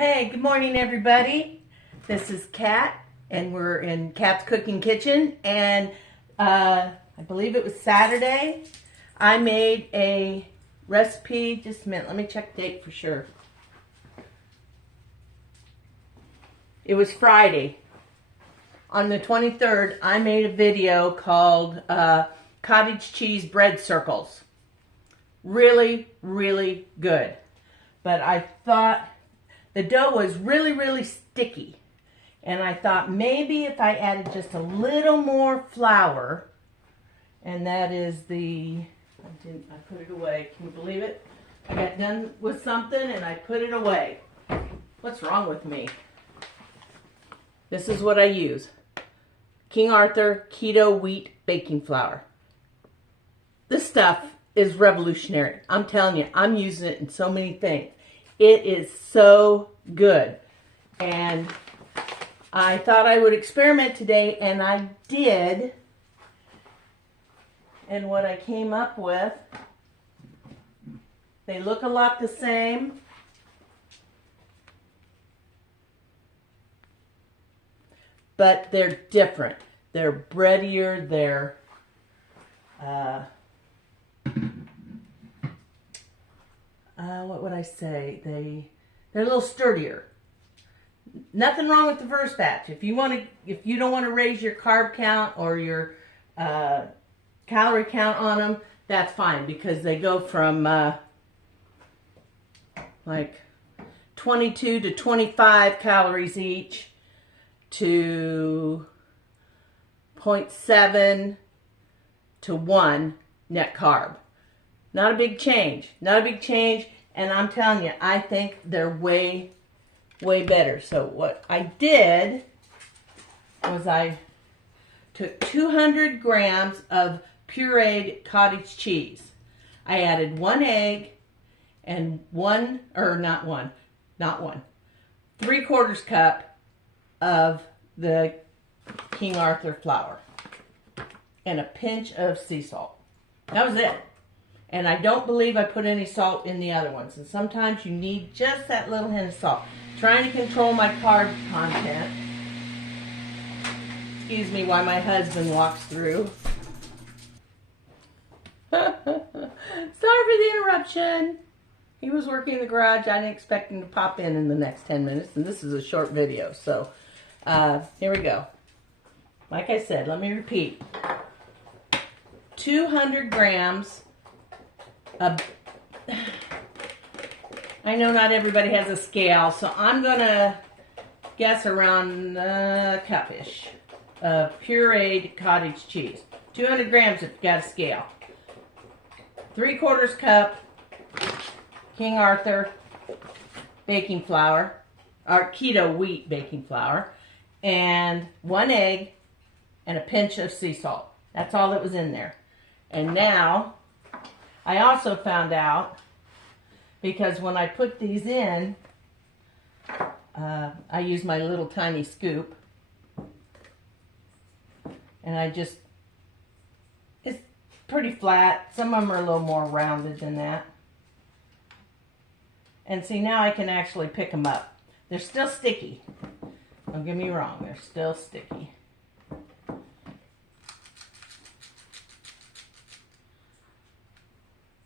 Hey, good morning everybody. This is Kat and we're in Kat's Cooking Kitchen, and I believe it was Saturday. I made a recipe. Just a minute, let me check the date for sure. It was Friday. On the 23rd, I made a video called Cottage Cheese Bread Circles. Really, really good. But I thought the dough was really, really sticky. And I thought maybe if I added just a little more flour, and that is I put it away. Can you believe it? I got done with something and I put it away. What's wrong with me? This is what I use. King Arthur Keto Wheat Baking Flour. This stuff is revolutionary. I'm telling you, I'm using it in so many things. It is so good. And I thought I would experiment today, and I did. And what I came up with, they look a lot the same. But they're different. They're breadier, they're what would I say? They're a little sturdier. Nothing wrong with the first batch. If you don't want to raise your carb count or your calorie count on them, that's fine, because they go from like 22 to 25 calories each to 0.7 to 1 net carb. Not a big change. Not a big change. And I'm telling you, I think they're way, way better. So what I did was I took 200 grams of pureed cottage cheese. I added 1 egg and 3/4 cup of the King Arthur flour and a pinch of sea salt. That was it. And I don't believe I put any salt in the other ones. And sometimes you need just that little hint of salt. Trying to control my carb content. Excuse me while my husband walks through. Sorry for the interruption. He was working in the garage. I didn't expect him to pop in the next 10 minutes. And this is a short video. So here we go. Like I said, let me repeat. 200 grams of... I know not everybody has a scale, so I'm going to guess around a cup-ish of pureed cottage cheese. 200 grams if you got a scale. 3/4 cup King Arthur baking flour, or keto wheat baking flour, and 1 egg and a pinch of sea salt. That's all that was in there. And now, I also found out, because when I put these in, I use my little tiny scoop, and it's pretty flat. Some of them are a little more rounded than that. And see, now I can actually pick them up. They're still sticky. Don't get me wrong, they're still sticky.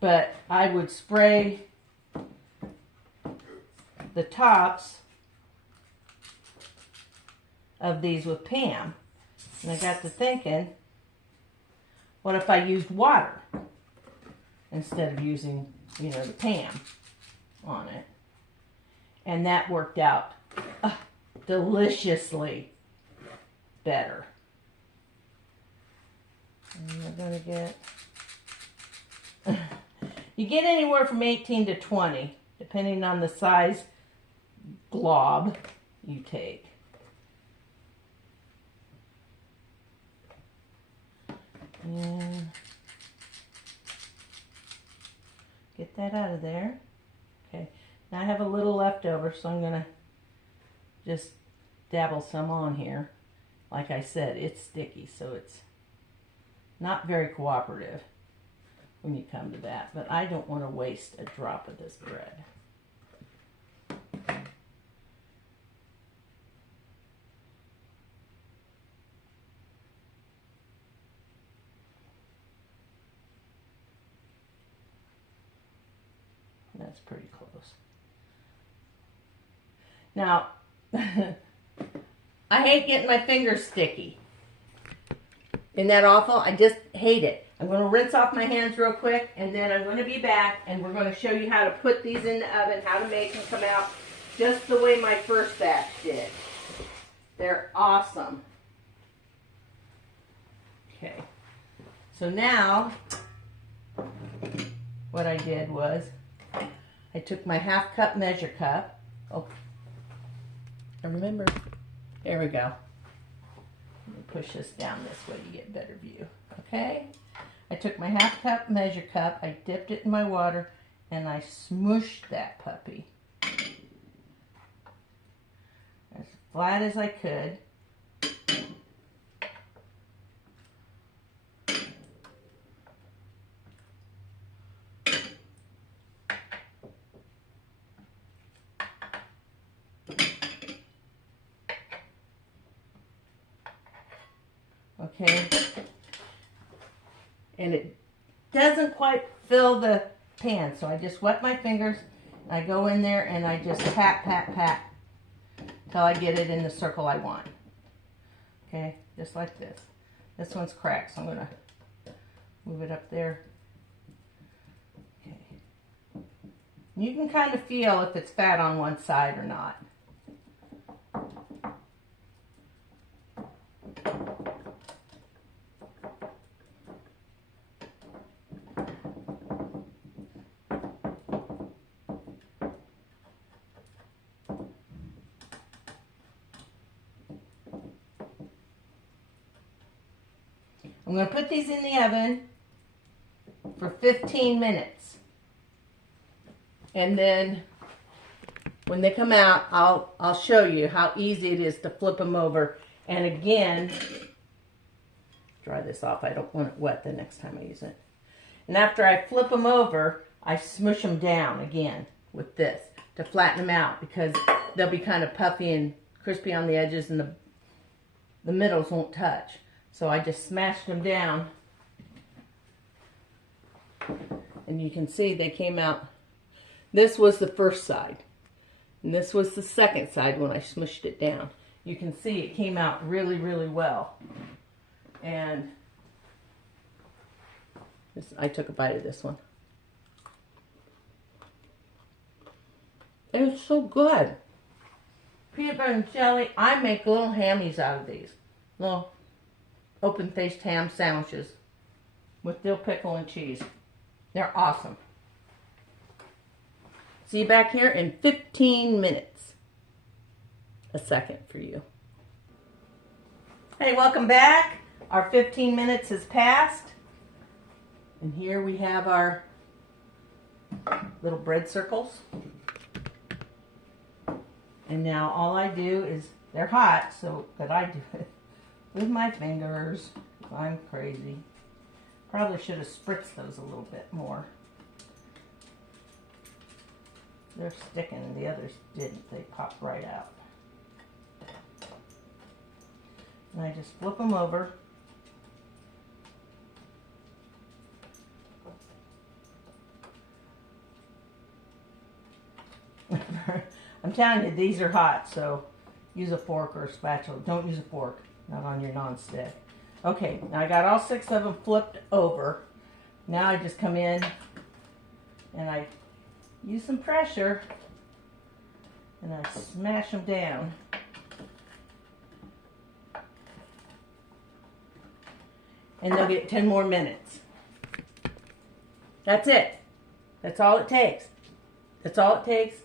But I would spray the tops of these with Pam. And I got to thinking, what if I used water instead of using, the Pam on it? And that worked out deliciously better. And we're going to get... You get anywhere from 18 to 20, depending on the size glob you take. And get that out of there. Okay, now I have a little left over, so I'm going to just dabble some on here. Like I said, it's sticky, so it's not very cooperative when you come to that, but I don't want to waste a drop of this bread. That's pretty close. Now, I hate getting my fingers sticky. Isn't that awful? I just hate it. I'm going to rinse off my hands real quick, and then I'm going to be back, and we're going to show you how to put these in the oven, how to make them come out just the way my first batch did. They're awesome. Okay. So now, what I did was, I took my half cup measure cup. Oh, I remember. There we go. Let me push this down this way to get a better view. Okay? I took my half cup measure cup, I dipped it in my water, and I smooshed that puppy as flat as I could. Okay, and it doesn't quite fill the pan, so I just wet my fingers, I go in there and I just pat, pat, pat until I get it in the circle I want. Okay, just like this. This one's cracked, so I'm going to move it up there. Okay. You can kind of feel if it's fat on one side or not. I'm going to put these in the oven for 15 minutes. And then when they come out, I'll show you how easy it is to flip them over. And again, dry this off. I don't want it wet the next time I use it. And after I flip them over, I smush them down again with this to flatten them out, because they'll be kind of puffy and crispy on the edges and the middles won't touch. So I just smashed them down, and you can see they came out. This was the first side, and this was the second side when I smushed it down. You can see it came out really, really well. And I took a bite of this one. It was so good. Peanut butter and jelly. I make little hammies out of these. Little open-faced ham sandwiches with dill pickle and cheese. They're awesome. See you back here in 15 minutes. A second for you. Hey, welcome back. Our 15 minutes has passed. And here we have our little bread circles. And now all I do is, they're hot, so that I do it with my fingers. I'm crazy. Probably should have spritzed those a little bit more. They're sticking and the others didn't. They popped right out. And I just flip them over. I'm telling you, these are hot, so use a fork or a spatula. Don't use a fork. Not on your non-stick. Okay, now I got all 6 of them flipped over. Now I just come in and I use some pressure and I smash them down. And they'll get 10 more minutes. That's it. That's all it takes. That's all it takes.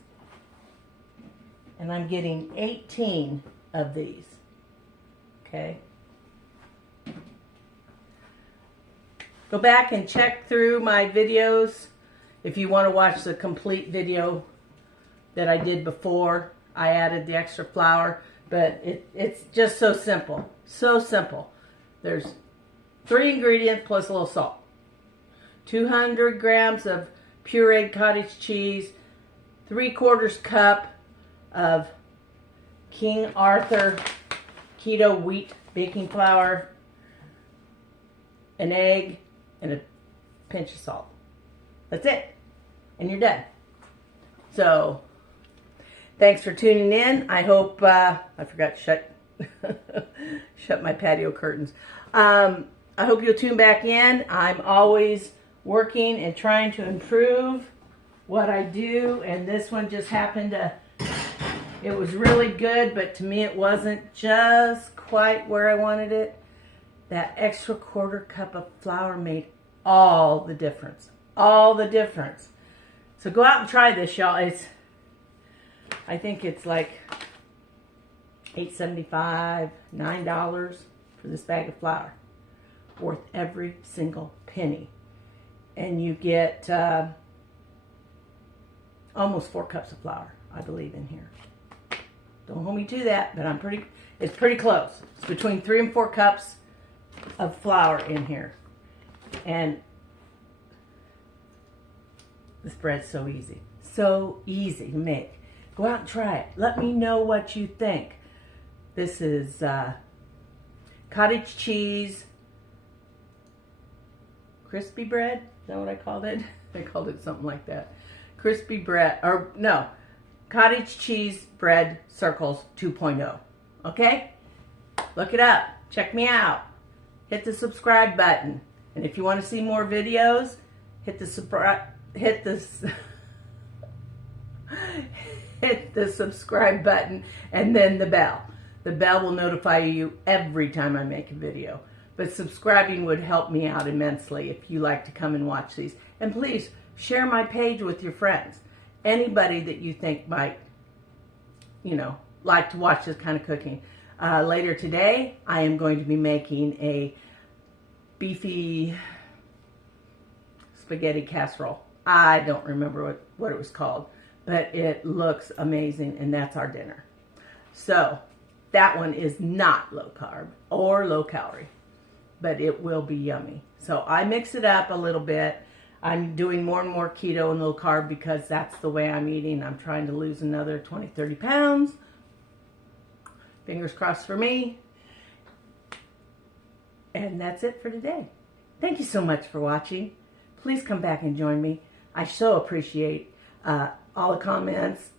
And I'm getting 18 of these. Okay. Go back and check through my videos if you want to watch the complete video that I did before I added the extra flour. But it's just so simple. So simple. There's 3 ingredients plus a little salt. 200 grams of pureed cottage cheese. 3/4 cup of King Arthur Keto wheat baking flour, an egg, and a pinch of salt. That's it. And you're done. So, thanks for tuning in. I hope, I forgot to shut my patio curtains. I hope you'll tune back in. I'm always working and trying to improve what I do, and this one just happened to, it was really good, but to me it wasn't just quite where I wanted it. That extra quarter cup of flour made all the difference. All the difference. So go out and try this, y'all. I think it's like $8.75, $9 for this bag of flour. Worth every single penny. And you get almost 4 cups of flour, I believe, in here. Don't hold me to that, but it's pretty close. It's between 3 and 4 cups of flour in here. And this bread's so easy. So easy to make. Go out and try it. Let me know what you think. This is cottage cheese crispy bread. Is that what I called it? I called it something like that. Crispy bread, or no, cottage cheese bread circles 2.0. Okay? Look it up. Check me out. Hit the subscribe button. And if you want to see more videos, hit the subscribe button and then the bell. The bell will notify you every time I make a video. But subscribing would help me out immensely if you like to come and watch these. And please, share my page with your friends. Anybody that you think might, like to watch this kind of cooking. Later today, I am going to be making a beefy spaghetti casserole. I don't remember what it was called, but it looks amazing, and that's our dinner. So, that one is not low carb or low calorie, but it will be yummy. So I mix it up a little bit. I'm doing more and more keto and low carb because that's the way I'm eating. I'm trying to lose another 20, 30 pounds. Fingers crossed for me. And that's it for today. Thank you so much for watching. Please come back and join me. I so appreciate all the comments,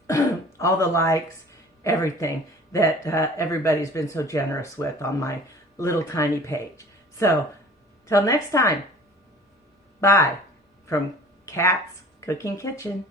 all the likes, everything that everybody's been so generous with on my little tiny page. So, till next time, bye from Kat's Cooking Kitchen.